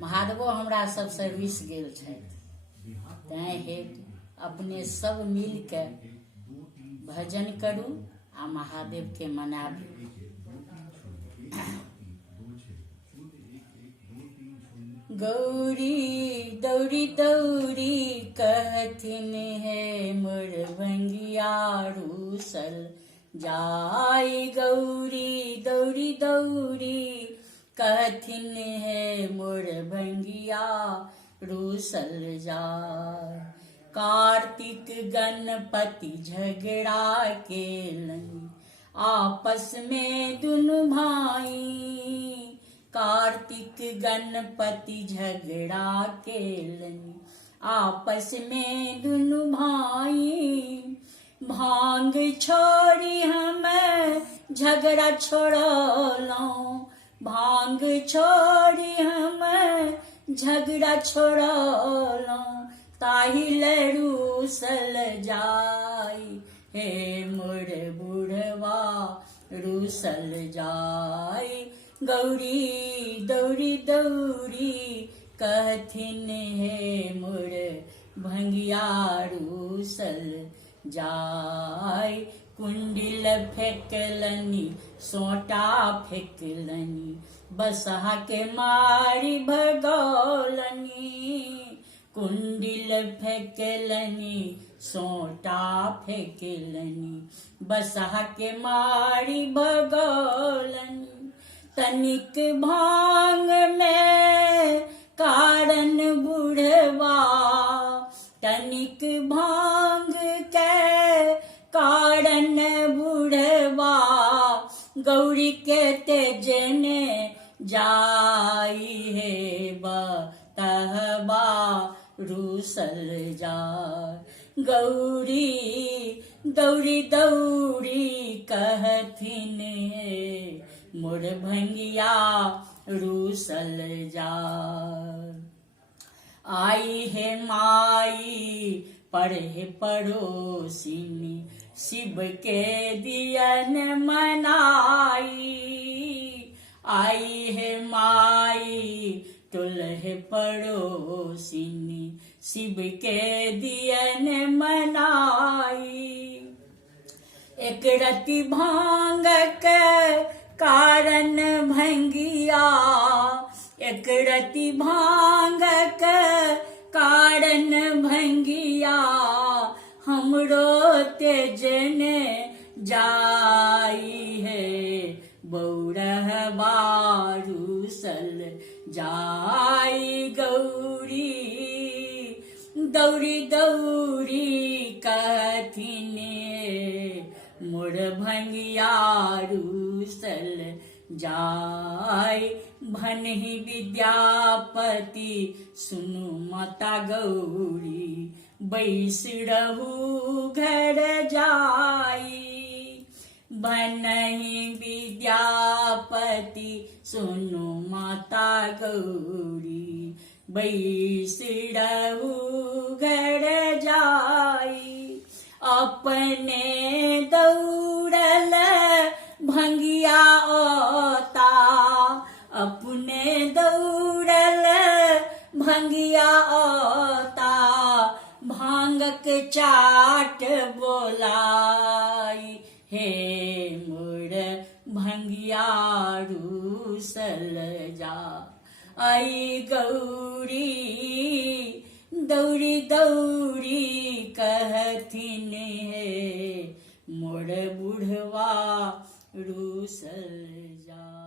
महादेवो हमरा सबसे रुसि गेल छथि। तैं हेतु अपने सब मिल के भजन करू आ महादेव के मनाबू। गौरी दौड़ी दौड़ी कहथिन है मोर भंगिया रूसल जाय। गौरी दौड़ी दौड़ी कहथिन है मोर भंगिया रूसल जाय। कार्तिक गणपति झगड़ा केलनि आपस में दुनु भाई। कार्तिक गणपति झगड़ा केलनि आपस में दुनु भाई। भांग छोड़ी हमें झगड़ा छोड़लौं। भांग छोड़ी हमें झगड़ा छोड़लौं। ताहिले रूसल जाई हे मोर बुढ़वा रूसल जाई। गौरी दौड़ी दौड़ी कहथिन है मोर भंगिया रूसल जाय। कुंडिल फेंकलनि सोटा फेंकलनि बसहा के मारी भगौलनि। कुंडिल फेंकलनि सोटा फेंकलनि बसहा के मारी भगौलनि। तनिक भांग में कारण बुढ़वा। तनिक भांग के कारण बुढ़वा। गौरी के तेजने जाई है बतहबा रूसल जाय। गौरी दौड़ी दौड़ी कहथिन है मोर भंगिया रूसल जाय। आई है माई पढ़े पड़ोसिनी शिव के दियन मनाई। आई है माई टुल्हे पड़ोसिनी शिव के दियन मनाई। एक रति भांग के कारण भंगिया। एक रति भांग के कारण भंगिया। हमरो तेजने जाई है बौरहबा रूसल जाई। गौरी दौड़ी दौड़ी कहथिन मोर भंगिया रूसल जाय। भनहि विद्यापति सुनु माता गौरी बैस रहू घर जाई। भनहि विद्यापति सुनु माता गौरी बैस रहू घर जाई। अपने दौड़ल भंगिया ओता। अपने दौड़ल भंगिया ओता। भांगक चाट बोलाई हे मोर भंगिया रूसल जा। आई गौरी दौड़ी दौड़ी कहथिन है मोर बुढ़वा रूसल जा।